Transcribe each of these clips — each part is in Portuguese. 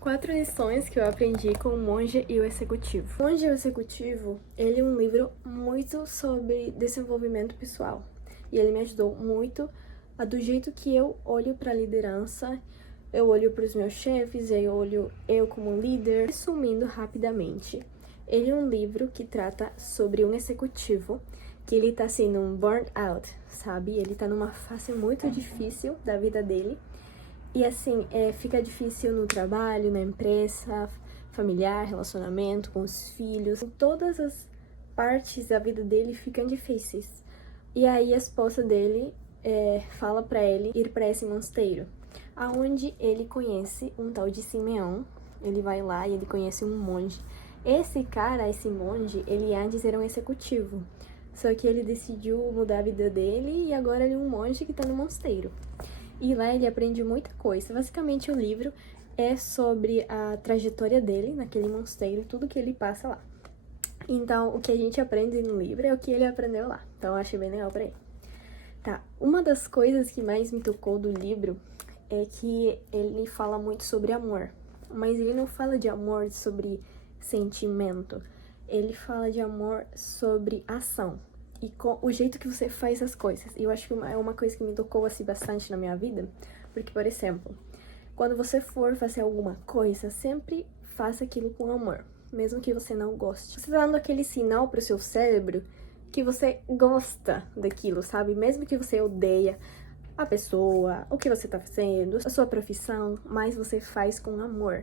4 lições que eu aprendi com o Monge e o Executivo. O Monge e o Executivo, ele é um livro muito sobre desenvolvimento pessoal. E ele me ajudou muito do jeito que eu olho para a liderança, eu olho para os meus chefes, eu olho eu como líder. Resumindo rapidamente, ele é um livro que trata sobre um executivo que ele tá sendo um burnout, sabe? Ele tá numa fase muito difícil da vida dele. E assim, fica difícil no trabalho, na empresa, familiar, relacionamento com os filhos. Em todas as partes da vida dele ficam difíceis. E aí a esposa dele fala pra ele ir pra esse mosteiro, aonde ele conhece um tal de Simeão. Ele vai lá e ele conhece um monge. Esse cara, esse monge, ele antes era um executivo. Só que ele decidiu mudar a vida dele e agora ele é um monge que tá no mosteiro. E lá ele aprende muita coisa. Basicamente, o livro é sobre a trajetória dele naquele mosteiro, tudo que ele passa lá. Então, o que a gente aprende no livro é o que ele aprendeu lá. Então, eu achei bem legal pra ele. Tá, uma das coisas que mais me tocou do livro é que ele fala muito sobre amor. Mas ele não fala de amor sobre sentimento. Ele fala de amor sobre ação. E com o jeito que você faz as coisas. E eu acho que é uma coisa que me tocou assim bastante na minha vida. Porque, por exemplo, quando você for fazer alguma coisa, sempre faça aquilo com amor. Mesmo que você não goste. Você tá dando aquele sinal pro seu cérebro que você gosta daquilo, sabe? Mesmo que você odeia a pessoa, o que você tá fazendo, a sua profissão, mas você faz com amor.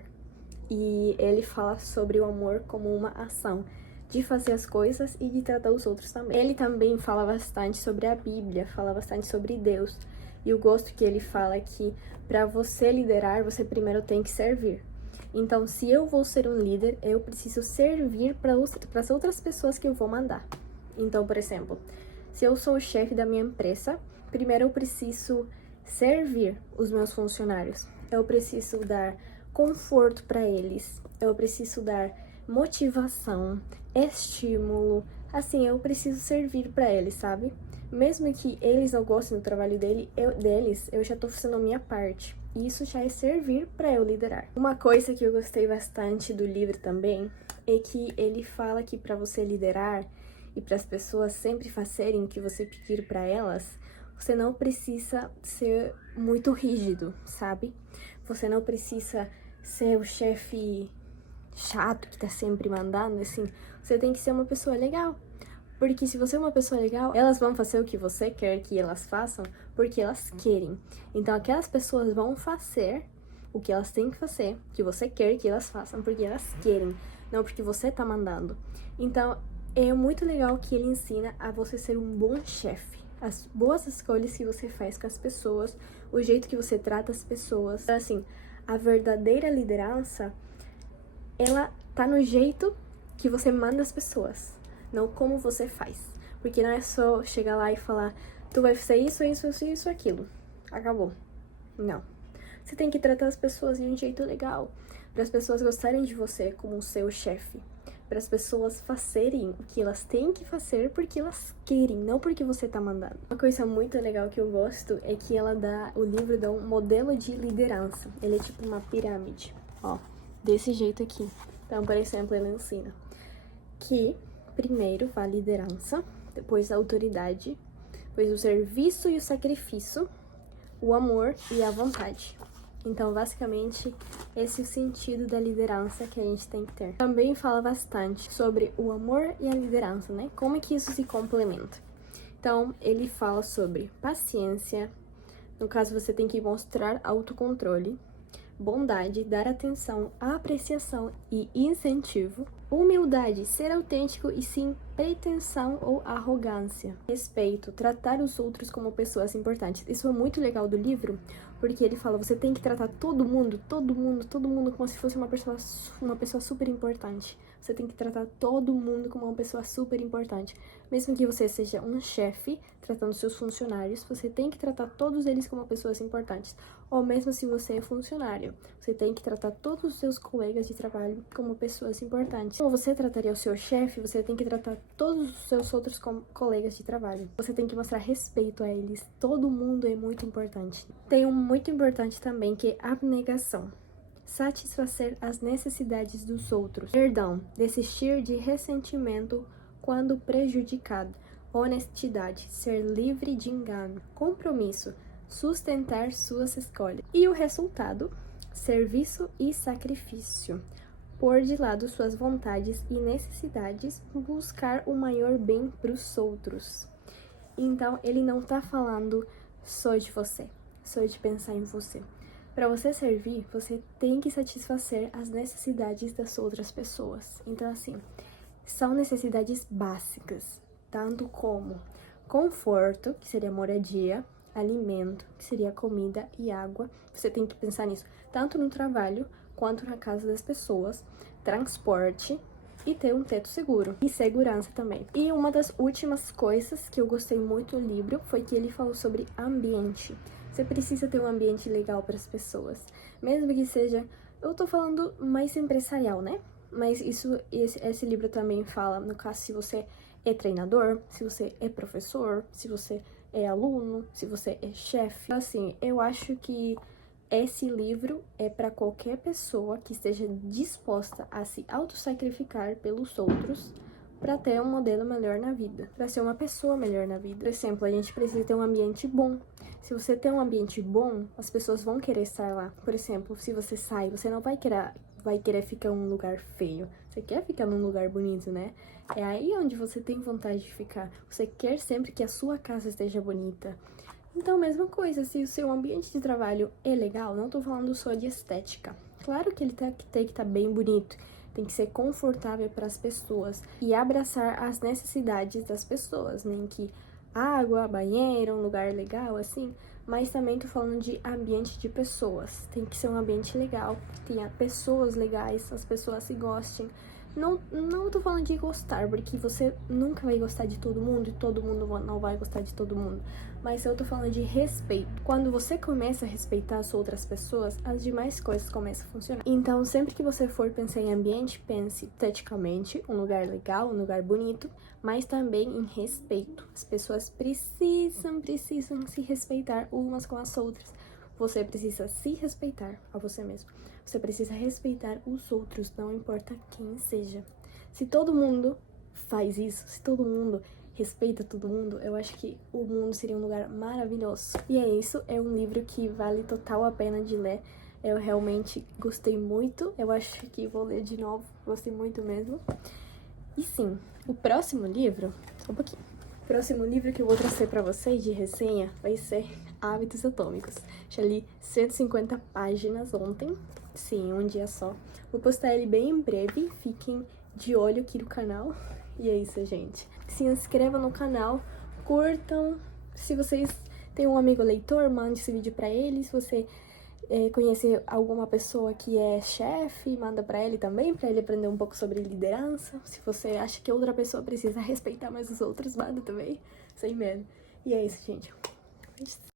E ele fala sobre o amor como uma ação de fazer as coisas e de tratar os outros também. Ele também fala bastante sobre a Bíblia, fala bastante sobre Deus. E eu gosto que ele fala que para você liderar, você primeiro tem que servir. Então, se eu vou ser um líder, eu preciso servir para as outras pessoas que eu vou mandar. Então, por exemplo, se eu sou o chefe da minha empresa, primeiro eu preciso servir os meus funcionários. Eu preciso dar conforto para eles. Eu preciso dar motivação, estímulo, assim, eu preciso servir para eles, sabe? Mesmo que eles não gostem do trabalho deles, eu já tô fazendo a minha parte. E isso já é servir para eu liderar. Uma coisa que eu gostei bastante do livro também é que ele fala que para você liderar e para as pessoas sempre fazerem o que você pedir para elas, você não precisa ser muito rígido, sabe? Você não precisa ser o chefe chato que tá sempre mandando, assim. Você tem que ser uma pessoa legal. Porque se você é uma pessoa legal, elas vão fazer o que você quer que elas façam porque elas querem. Então, aquelas pessoas vão fazer o que elas têm que fazer, que você quer que elas façam porque elas querem, não porque você tá mandando. Então, é muito legal que ele ensina a você ser um bom chefe. As boas escolhas que você faz com as pessoas, o jeito que você trata as pessoas. Então, assim, a verdadeira liderança, ela tá no jeito que você manda as pessoas, não como você faz. Porque não é só chegar lá e falar, tu vai fazer isso, aquilo. Acabou. Não. Você tem que tratar as pessoas de um jeito legal, para as pessoas gostarem de você como seu chefe. Para as pessoas fazerem o que elas têm que fazer porque elas querem, não porque você tá mandando. Uma coisa muito legal que eu gosto é que o livro dá um modelo de liderança. Ele é tipo uma pirâmide, ó, desse jeito aqui. Então, por exemplo, ele ensina que primeiro vai a liderança, depois a autoridade, depois o serviço e o sacrifício, o amor e a vontade. Então, basicamente, esse é o sentido da liderança que a gente tem que ter. Também fala bastante sobre o amor e a liderança, né? Como é que isso se complementa. Então, ele fala sobre paciência, no caso você tem que mostrar autocontrole, bondade, dar atenção, apreciação e incentivo, humildade, ser autêntico e sem pretensão ou arrogância, respeito, tratar os outros como pessoas importantes. Isso é muito legal do livro, porque ele fala, você tem que tratar todo mundo como se fosse uma pessoa super importante. Você tem que tratar todo mundo como uma pessoa super importante. Mesmo que você seja um chefe tratando seus funcionários, você tem que tratar todos eles como pessoas importantes. Ou mesmo se você é funcionário, você tem que tratar todos os seus colegas de trabalho como pessoas importantes. Como você trataria o seu chefe, você tem que tratar todos os seus outros colegas de trabalho. Você tem que mostrar respeito a eles. Todo mundo é muito importante. Tem um muito importante também que é abnegação. satisfazer as necessidades dos outros. Perdão, desistir de ressentimento quando prejudicado. Honestidade, ser livre de engano. Compromisso, sustentar suas escolhas. E o resultado, serviço e sacrifício. Pôr de lado suas vontades e necessidades, buscar o maior bem para os outros. Então, ele não tá falando só de você, só de pensar em você. Para você servir, você tem que satisfazer as necessidades das outras pessoas. Então, assim, são necessidades básicas, tanto como conforto, que seria moradia, alimento, que seria comida e água. Você tem que pensar nisso, tanto no trabalho quanto na casa das pessoas, transporte e ter um teto seguro e segurança também. E uma das últimas coisas que eu gostei muito do livro foi que ele falou sobre ambiente. Você precisa ter um ambiente legal para as pessoas, mesmo que seja, eu tô falando mais empresarial, né? Mas esse livro também fala, no caso, se você é treinador, se você é professor, se você é aluno, se você é chefe. Assim, eu acho que esse livro é para qualquer pessoa que esteja disposta a se autossacrificar pelos outros para ter um modelo melhor na vida, para ser uma pessoa melhor na vida. Por exemplo, a gente precisa ter um ambiente bom. Se você tem um ambiente bom, as pessoas vão querer estar lá. Por exemplo, se você sai, você não vai querer ficar em um lugar feio. Você quer ficar num lugar bonito, né? É aí onde você tem vontade de ficar. Você quer sempre que a sua casa esteja bonita. Então, mesma coisa, se o seu ambiente de trabalho é legal, não tô falando só de estética. Claro que ele tem que estar bem bonito, tem que ser confortável para as pessoas e abraçar as necessidades das pessoas, nem que água, banheiro, um lugar legal, assim. Mas também tô falando de ambiente de pessoas. Tem que ser um ambiente legal, que tenha pessoas legais, as pessoas se gostem. Não tô falando de gostar, porque você nunca vai gostar de todo mundo e todo mundo não vai gostar de todo mundo. Mas eu tô falando de respeito. Quando você começa a respeitar as outras pessoas, as demais coisas começam a funcionar. Então, sempre que você for pensar em ambiente, pense esteticamente, um lugar legal, um lugar bonito, mas também em respeito. As pessoas precisam se respeitar umas com as outras. Você precisa se respeitar a você mesmo. Você precisa respeitar os outros, não importa quem seja. Se todo mundo faz isso, se todo mundo respeita todo mundo, eu acho que o mundo seria um lugar maravilhoso. E é isso, é um livro que vale total a pena de ler. Eu realmente gostei muito, eu acho que vou ler de novo, gostei muito mesmo. E sim, o próximo livro, só um pouquinho. O próximo livro que eu vou trazer pra vocês de resenha vai ser Hábitos Atômicos. Já li 150 páginas ontem, sim, um dia só. Vou postar ele bem em breve, fiquem de olho aqui no canal. E é isso, gente. Se inscrevam no canal, curtam. Se vocês têm um amigo leitor, mande esse vídeo pra ele. Se você conhecer alguma pessoa que é chefe, manda pra ele também, pra ele aprender um pouco sobre liderança. Se você acha que outra pessoa precisa respeitar mais os outros, manda também, sem medo. E é isso, gente.